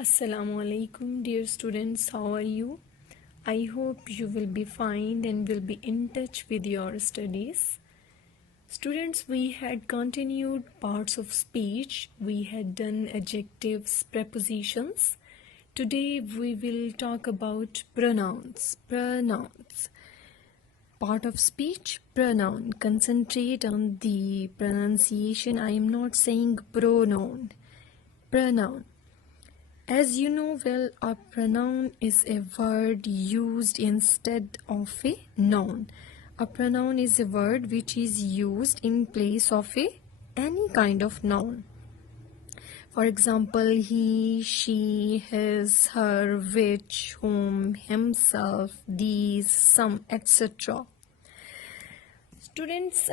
Assalamu alaikum, dear students. How are you? I hope you will be fine and will be in touch with your studies. Students, we had continued parts of speech. We had done adjectives, prepositions. Today we will talk about pronouns. Pronouns. Part of speech, pronoun. Concentrate on the pronunciation. I am not saying pronoun. Pronoun. As you know well, a pronoun is a word used instead of a noun. A pronoun is a word which is used in place of any kind of noun. For example, he, she, his, her, which, whom, himself, these, some, etc. Students,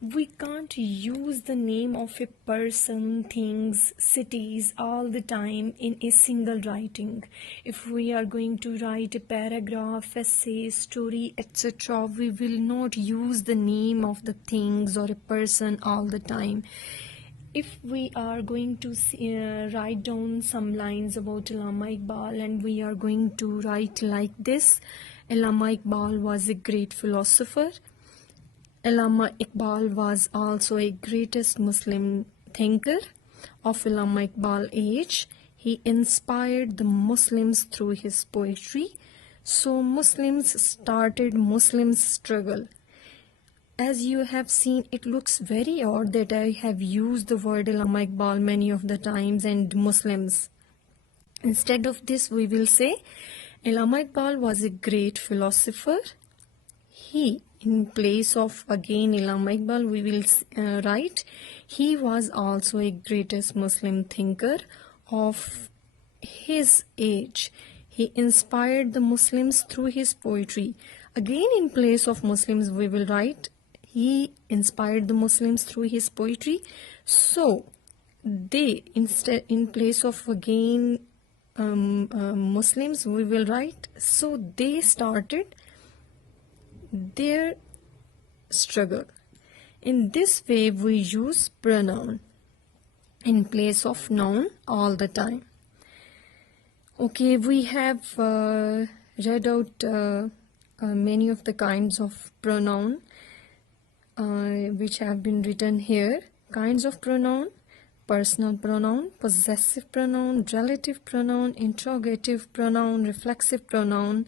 we can't use the name of a person, things, cities all the time in a single writing. If we are going to write a paragraph, essay, story, etc., we will not use the name of the things or a person all the time. If we are going to write down some lines about Allama Iqbal and we are going to write like this: Allama Iqbal was a great philosopher. Allama Iqbal was also a greatest Muslim thinker of Allama Iqbal age. He inspired the Muslims through his poetry. So Muslims started Muslim struggle. As you have seen, it looks very odd that I have used the word Allama Iqbal many of the times and Muslims. Instead of this, we will say Allama Iqbal was a great philosopher. He, in place of again Allama Iqbal, we will write, he was also a greatest Muslim thinker of his age. He inspired the Muslims through his poetry. Again, in place of Muslims, we will write, he inspired the Muslims through his poetry. So, they, instead, in place of again Muslims, we will write, so they started their struggle. In this way, we use pronoun in place of noun all the time. Okay, we have read out many of the kinds of pronoun which have been written here. Kinds of pronoun: personal pronoun, possessive pronoun, relative pronoun, interrogative pronoun, reflexive pronoun,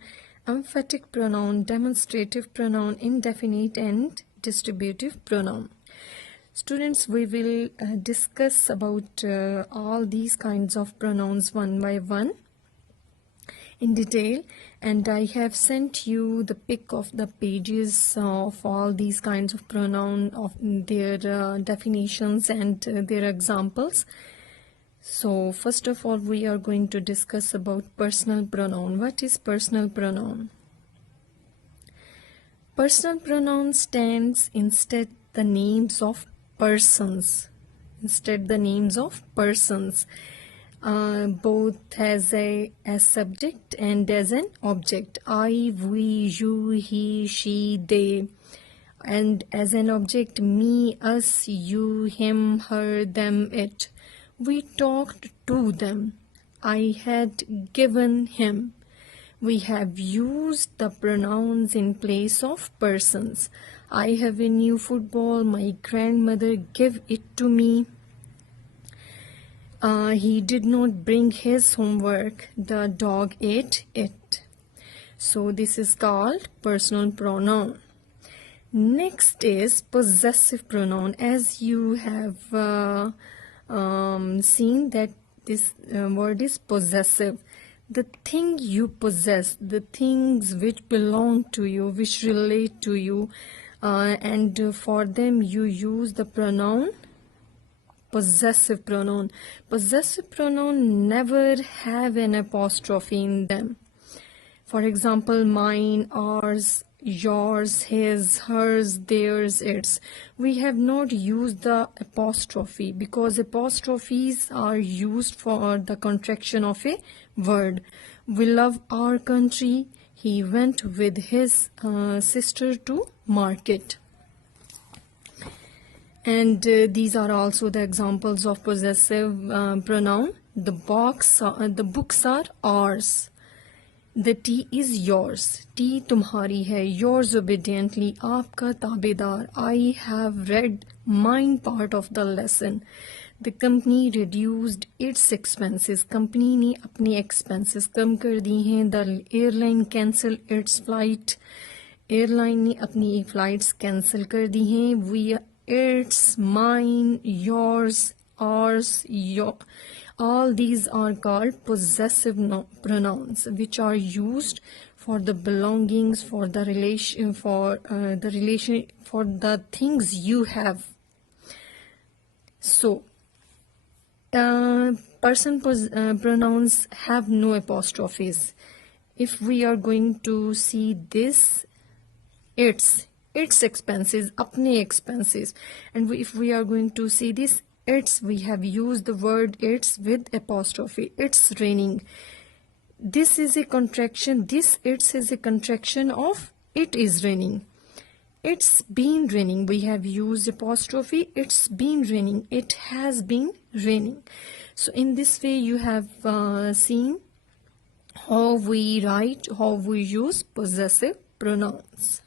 emphatic pronoun, demonstrative pronoun, indefinite and distributive pronoun. Students, we will discuss about all these kinds of pronouns one by one in detail, and I have sent you the pic of the pages of all these kinds of pronoun, of their definitions and their examples. So first of all, we are going to discuss about personal pronoun. What is personal pronoun? Personal pronoun stands instead the names of persons. Both as a subject and as an object. I, we, you, he, she, they. And as an object, me, us, you, him, her, them, it. We talked to them. I had given him. We have used the pronouns in place of persons. I have a new football. My grandmother gave it to me. He did not bring his homework. The dog ate it. So this is called personal pronoun. Next is possessive pronoun. As you have seen that this word is possessive. The thing you possess, the things which belong to you, which relate to you, and for them you use the pronoun possessive pronoun. Possessive pronoun never have an apostrophe in them. For example, mine, ours, yours, his, hers, theirs, its. We have not used the apostrophe because apostrophes are used for the contraction of a word. We love our country. He went with his sister to market. And these are also the examples of possessive pronoun. The books are ours. The tea is yours. Tea तुम्हारी है. Yours obediently. आपका ताबेदार. I have read mine part of the lesson. The company reduced its expenses. Company ने अपने expenses कम कर दी हैं. The airline cancelled its flight. Airline ने अपनी flights cancel कर दी हैं. It's, mine, yours, ours, your. All these are called possessive pronouns, which are used for the belongings, for the relation, for the things you have. So, pronouns have no apostrophes. If we are going to see this, its expenses, apne expenses, and if we are going to see this its, we have used the word its with apostrophe. It's raining. This is a contraction. This its is a contraction of it is raining. It's been raining. We have used apostrophe. It's been raining. It has been raining. So in this way you have seen how we write, how we use possessive pronouns.